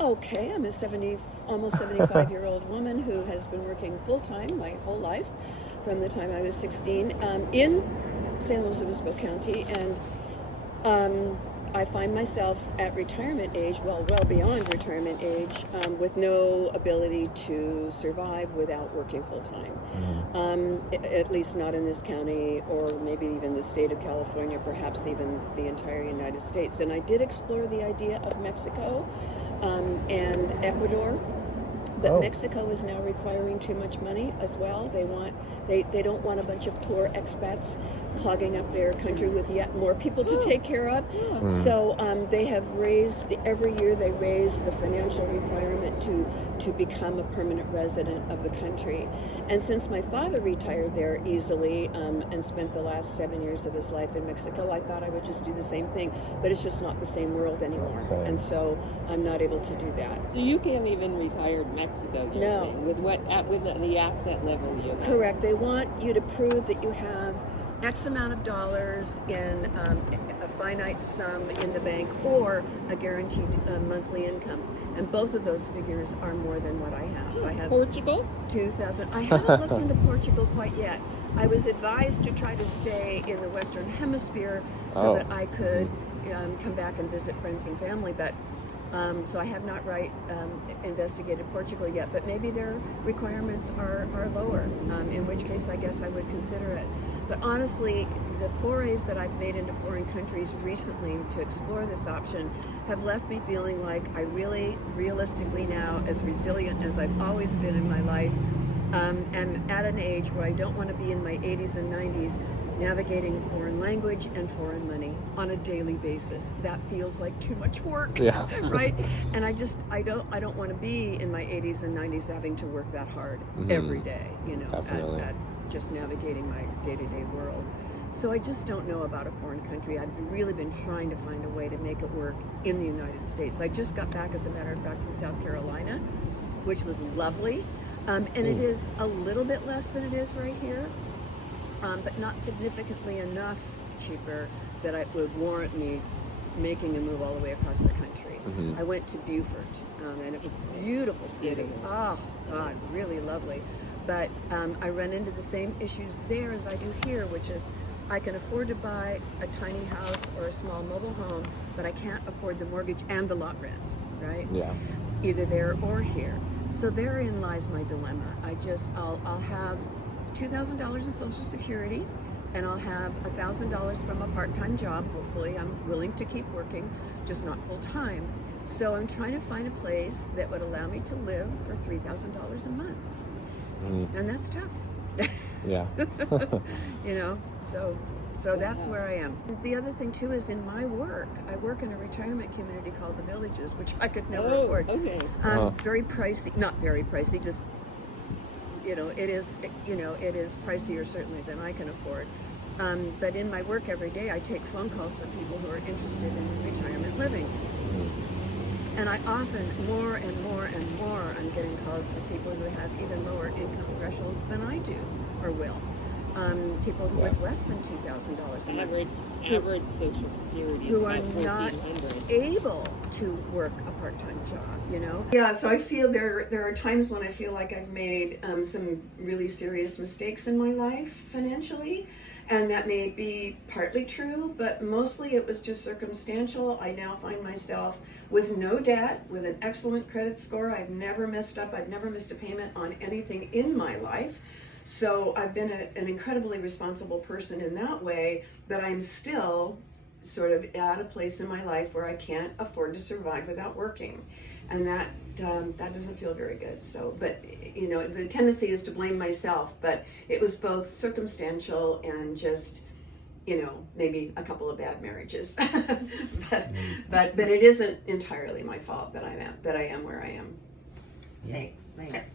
okay. I'm a almost 75-year-old woman who has been working full-time my whole life from the time I was 16 in San Luis Obispo County, and I find myself at retirement age, well beyond retirement age, with no ability to survive without working full-time. At least not in this county, or maybe even the state of California, perhaps even the entire United States. And I did explore the idea of Mexico and Ecuador, but Mexico is now requiring too much money as well. They don't want a bunch of poor expats clogging up their country with yet more people to take care of. So they have every year they raise the financial requirement to become a permanent resident of the country. And since my father retired there easily and spent the last 7 years of his life in Mexico, I thought I would just do the same thing, but it's just not the same world anymore. And so I'm not able to do that. So you can't even retire in Mexico, you're saying, with the asset level you have. Correct. They want you to prove that you have X amount of dollars in a finite sum in the bank, or a guaranteed monthly income. And both of those figures are more than what I have. I have Portugal? 2,000. I haven't looked into Portugal quite yet. I was advised to try to stay in the Western Hemisphere so that I could come back and visit friends and family, but so I have not investigated Portugal yet, but maybe their requirements are lower, in which case I guess I would consider it. But honestly, the forays that I've made into foreign countries recently to explore this option have left me feeling like I really, realistically now, as resilient as I've always been in my life, am at an age where I don't want to be in my 80s and 90s navigating foreign language and foreign money on a daily basis. That feels like too much work, right? And I don't want to be in my 80s and 90s having to work that hard every day, at just navigating my day-to-day world. So I just don't know about a foreign country. I've really been trying to find a way to make it work in the United States. I just got back, as a matter of fact, from South Carolina, which was lovely. And it is a little bit less than it is right here, but not significantly enough cheaper that it would warrant me making a move all the way across the country. I went to Beaufort, and it was a beautiful city. Oh, God, really lovely. But I run into the same issues there as I do here, which is I can afford to buy a tiny house or a small mobile home, but I can't afford the mortgage and the lot rent, right? Yeah. Either there or here. So therein lies my dilemma. I'll have $2,000 in Social Security, and I'll have $1,000 from a part-time job. Hopefully I'm willing to keep working, just not full-time. So I'm trying to find a place that would allow me to live for $3,000 a month. And that's tough. Yeah. So that's where I am. The other thing too is in my work, I work in a retirement community called the Villages, which I could never afford. Okay. Very pricey, not very pricey, just it is pricier certainly than I can afford. But in my work every day, I take phone calls from people who are interested in retirement living. And I often, more and more and more, I'm getting calls from people who have even lower income thresholds than I do, or will. People who have less than $2,000 a month. Average Social Security is who are about not $1,400. able to work a part-time job, Yeah, so I feel there are times when I feel like I've made some really serious mistakes in my life financially. And that may be partly true, but mostly it was just circumstantial. I now find myself with no debt, with an excellent credit score. I've never messed up. I've never missed a payment on anything in my life. So I've been an incredibly responsible person in that way, but I'm still sort of at a place in my life where I can't afford to survive without working. And that doesn't feel very good. So, but the tendency is to blame myself, but it was both circumstantial and just, maybe a couple of bad marriages. but it isn't entirely my fault that I am where I am. Thanks.